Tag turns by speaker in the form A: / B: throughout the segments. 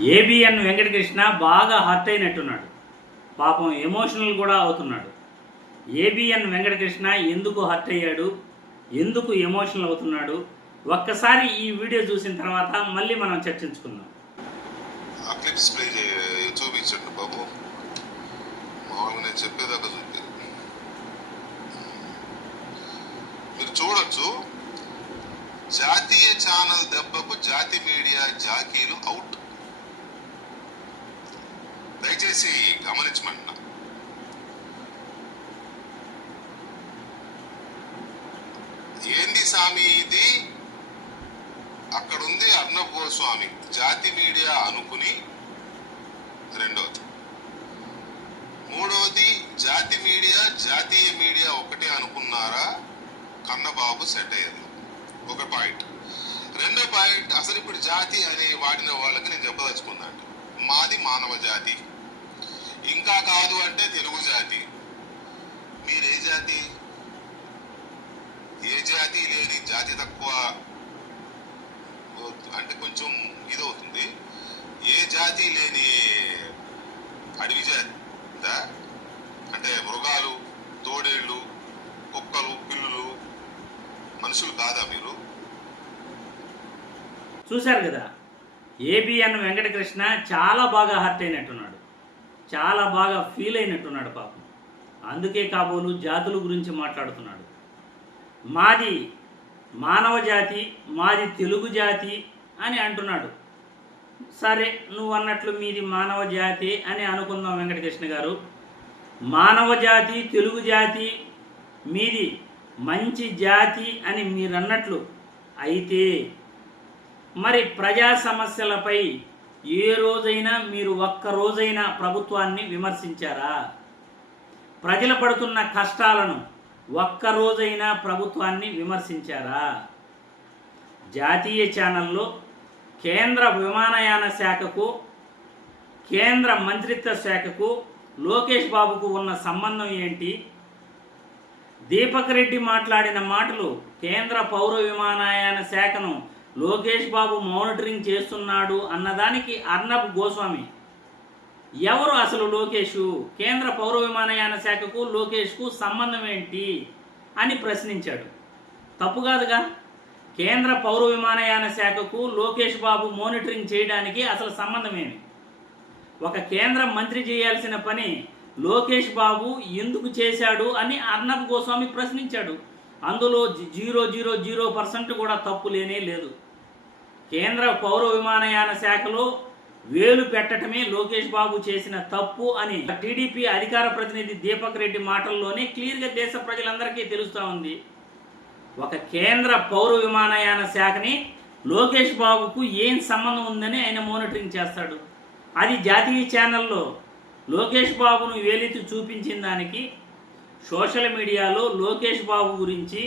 A: ABN Venkatakrishna బాగా hurt అయినట్టున్నాడు. పాపం emotional కూడా అవుతున్నాడు. ఏబిఎన్ వెంకటకృష్ణ ఎందుకు హర్ట్ అయ్యాడు? ఎందుకు ఎమోషనల్ అవుతున్నాడు? ఒక్కసారి ఈ వీడియో చూసిన తర్వాత మళ్ళీ మనం చర్చించుకుందాం.
B: ఆ క్లిప్స్ ప్లే చూపించండి బాబు. మామూలుగా నేను చెప్పేదాకా చూపి మీరు చూడొచ్చు. జాతీయ ఛానల్ దెబ్బకు జాతి మీడియా జాకీలు అవుట్. దయచేసి గమనించమంటున్నా. ఏంది స్వామి ఇది? అక్కడుంది అర్ణబ్ గోస్వామి జాతి మీడియా అనుకుని రెండవది మూడవది జాతి మీడియా జాతీయ మీడియా ఒకటే అనుకున్నారా? కన్నబాబు సెట్ అయ్యేది ఒక పాయింట్. రెండో పాయింట్ అసలు ఇప్పుడు జాతి అనే వాడిన వాళ్ళకి నేను చెప్పదలుచుకున్నాను మాది మానవ జాతి. ఇంకా కాదు అంటే తెలుగు జాతి. మీరే జాతి? ఏ జాతి లేని జాతి తక్కువ అంటే కొంచెం ఇది అవుతుంది. ఏ జాతి లేని అడవి జాతి అంటే మృగాలు తోడేళ్ళు కుక్కలు పిల్లులు మనుషులు కాదా మీరు?
A: చూశారు కదా? ఏబిఎన్ వెంకటకృష్ణ చాలా బాగా హర్ట్ అయినట్టున్నాడు. చాలా బాగా ఫీల్ అయినట్టున్నాడు పాపం. అందుకే కాబోలు జాతుల గురించి మాట్లాడుతున్నాడు. మాది మానవ జాతి మాది తెలుగు జాతి అని అంటున్నాడు. సరే నువ్వు అన్నట్లు మీది మానవ జాతి అని అనుకుందాం వెంకటకృష్ణ గారు. మానవ జాతి తెలుగు జాతి మీది మంచి జాతి అని మీరు అన్నట్లు అయితే మరి ప్రజా సమస్యలపై ఏ రోజైనా మీరు ఒక్క రోజైనా ప్రభుత్వాన్ని విమర్శించారా? ప్రజలు పడుతున్న కష్టాలను ఒక్క రోజైనా ప్రభుత్వాన్ని విమర్శించారా? జాతీయ ఛానల్లో కేంద్ర విమానయాన శాఖకు కేంద్ర మంత్రిత్వ శాఖకు లోకేష్ బాబుకు ఉన్న సంబంధం ఏంటి? దీపక్ రెడ్డి మాట్లాడిన మాటలు కేంద్ర పౌర విమానయాన శాఖను లోకేష్ బాబు మానిటరింగ్ చేస్తున్నాడు అన్నదానికి అర్నబ్ గోస్వామి. ఎవరు అసలు లోకేష్? కేంద్ర పౌర విమానయాన శాఖకు లోకేష్కు సంబంధం ఏంటి? అని ప్రశ్నించాడు. తప్పు కాదుగా? కేంద్ర పౌర విమానయాన శాఖకు లోకేష్ బాబు మానిటరింగ్ చేయడానికి అసలు సంబంధమేమి ఒక కేంద్ర మంత్రి చేయాల్సిన పని లోకేష్ బాబు ఎందుకు చేశాడు అని అర్నబ్ గోస్వామి ప్రశ్నించాడు. అందులో జి- జీరో జీరో జీరో పర్సెంట్ కూడా తప్పు లేనే లేదు. కేంద్ర పౌర విమానయాన శాఖలో వేలు పెట్టడమే లోకేష్ బాబు చేసిన తప్పు అని టీడీపీ అధికార ప్రతినిధి దీపక్ రెడ్డి మాటల్లోనే క్లియర్గా దేశ ప్రజలందరికీ తెలుస్తూ ఉంది. ఒక కేంద్ర పౌర విమానయాన శాఖని లోకేష్ బాబుకు ఏం సంబంధం ఉందని ఆయన మానిటరింగ్ చేస్తాడు. అది జాతీయ ఛానల్లో లోకేష్ బాబును వేలెత్తి చూపించిన దానికి సోషల్ మీడియాలో లోకేష్ బాబు గురించి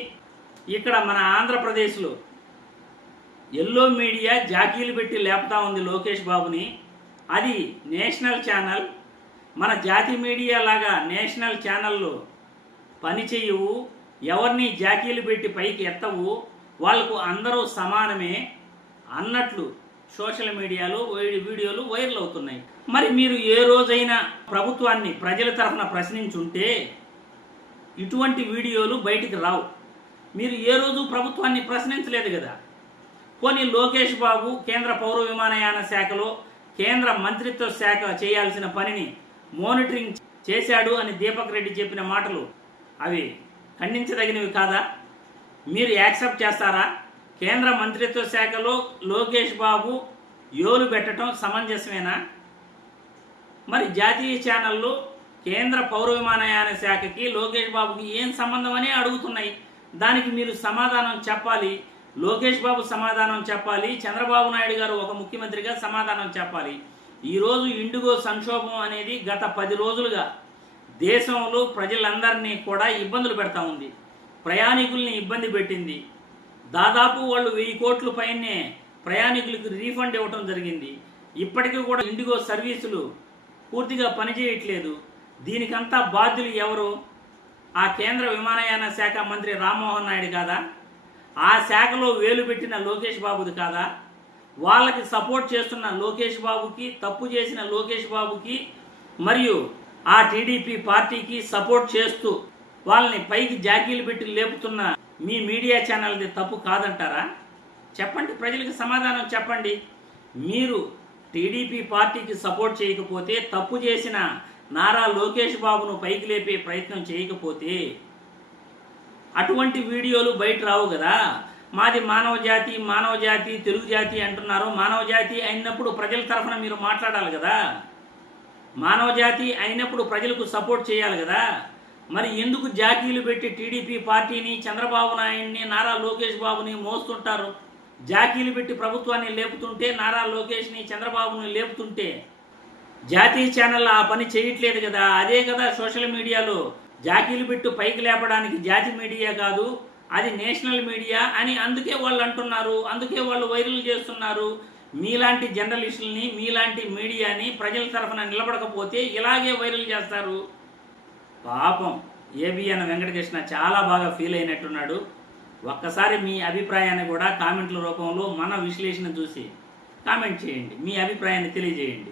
A: ఇక్కడ మన ఆంధ్రప్రదేశ్లో ఎల్లో మీడియా జాకీలు పెట్టి లేపుతా ఉంది లోకేష్ బాబుని. అది నేషనల్ ఛానల్. మన జాతి మీడియా లాగా నేషనల్ ఛానల్లో పనిచేయవు ఎవరిని జాకీలు పెట్టి పైకి ఎత్తవు వాళ్ళకు అందరూ సమానమే అన్నట్లు సోషల్ మీడియాలో వీడియోలు వైరల్ అవుతున్నాయి. మరి మీరు ఏ రోజైనా ప్రభుత్వాన్ని ప్రజల తరఫున ప్రశ్నించుంటే ఇటువంటి వీడియోలు బయటికి రావు. మీరు ఏ రోజు ప్రభుత్వాన్ని ప్రశ్నించలేదు కదా. పోనీ లోకేష్ బాబు కేంద్ర పౌర విమానయాన శాఖలో కేంద్ర మంత్రిత్వ శాఖ చేయాల్సిన పనిని మానిటరింగ్ చేశాడు అని దీపక్ రెడ్డి చెప్పిన మాటలు అవి ఖండించదగినవి కాదా? మీరు యాక్సెప్ట్ చేస్తారా? కేంద్ర మంత్రిత్వ శాఖలో లోకేష్ బాబు యోలు పెట్టడం సమంజసమేనా? మరి జాతీయ ఛానళ్ళు కేంద్ర పౌర విమానయాన శాఖకి లోకేష్ బాబుకి ఏం సంబంధం అని అడుగుతున్నాయి. దానికి మీరు సమాధానం చెప్పాలి. లోకేష్ బాబు సమాధానం చెప్పాలి. చంద్రబాబు నాయుడు గారు ఒక ముఖ్యమంత్రిగా సమాధానం చెప్పాలి. ఈరోజు ఇండిగో సంక్షోభం అనేది గత పది రోజులుగా దేశంలో ప్రజలందరినీ కూడా ఇబ్బందులు పెడతా ఉంది. ప్రయాణికుల్ని ఇబ్బంది పెట్టింది. దాదాపు వాళ్ళు వెయ్యి కోట్ల పైనే ప్రయాణికులకు రీఫండ్ ఇవ్వటం జరిగింది. ఇప్పటికీ కూడా ఇండిగో సర్వీసులు పూర్తిగా పనిచేయట్లేదు. దీనికంతా బాధ్యులు ఎవరు? ఆ కేంద్ర విమానయాన శాఖ మంత్రి రామ్మోహన్ నాయుడు కాదా? ఆ శాఖలో వేలు పెట్టిన లోకేష్ బాబుది కాదా? వాళ్ళకి సపోర్ట్ చేస్తున్న లోకేష్ బాబుకి తప్పు చేసిన లోకేష్ బాబుకి మరియు ఆ టీడీపీ పార్టీకి సపోర్ట్ చేస్తూ వాళ్ళని పైకి జాకీలు పెట్టి లేపుతున్న మీ మీడియా ఛానల్ది తప్పు కాదంటారా? చెప్పండి ప్రజలకు సమాధానం చెప్పండి. మీరు టీడీపీ పార్టీకి సపోర్ట్ చేయకపోతే తప్పు చేసిన నారా లోకేష్ బాబును పైకి లేపే ప్రయత్నం చేయకపోతే అటువంటి వీడియోలు బయట రావు కదా. మాది మానవ జాతి మానవ జాతి తెలుగు జాతి అంటున్నారు. మానవ జాతి అయినప్పుడు ప్రజల తరఫున మీరు మాట్లాడాలి కదా. మానవ జాతి అయినప్పుడు ప్రజలకు సపోర్ట్ చేయాలి కదా. మరి ఎందుకు జాకీలు పెట్టి టీడీపీ పార్టీని చంద్రబాబు నాయుడిని నారా లోకేష్ బాబుని మోస్తుంటారు? జాకీలు పెట్టి ప్రభుత్వాన్ని లేపుతుంటే నారా లోకేష్ని చంద్రబాబుని లేపుతుంటే జాతీయ ఛానల్ ఆ పని చేయట్లేదు కదా. అదే కదా సోషల్ మీడియాలో. జాకీలు పెట్టు పైకి లేపడానికి జాతి మీడియా కాదు అది నేషనల్ మీడియా అని అందుకే వాళ్ళు అంటున్నారు అందుకే వాళ్ళు వైరల్ చేస్తున్నారు. మీలాంటి జర్నలిస్టుల్ని మీలాంటి మీడియాని ప్రజల తరఫున నిలబడకపోతే ఇలాగే వైరల్ చేస్తారు. పాపం ఏబిఎన్ వెంకటకృష్ణ చాలా బాగా ఫీల్ అయినట్టున్నాడు. ఒక్కసారి మీ అభిప్రాయాన్ని కూడా కామెంట్ల రూపంలో మన విశ్లేషణ చూసి కామెంట్ చేయండి. మీ అభిప్రాయాన్ని తెలియజేయండి.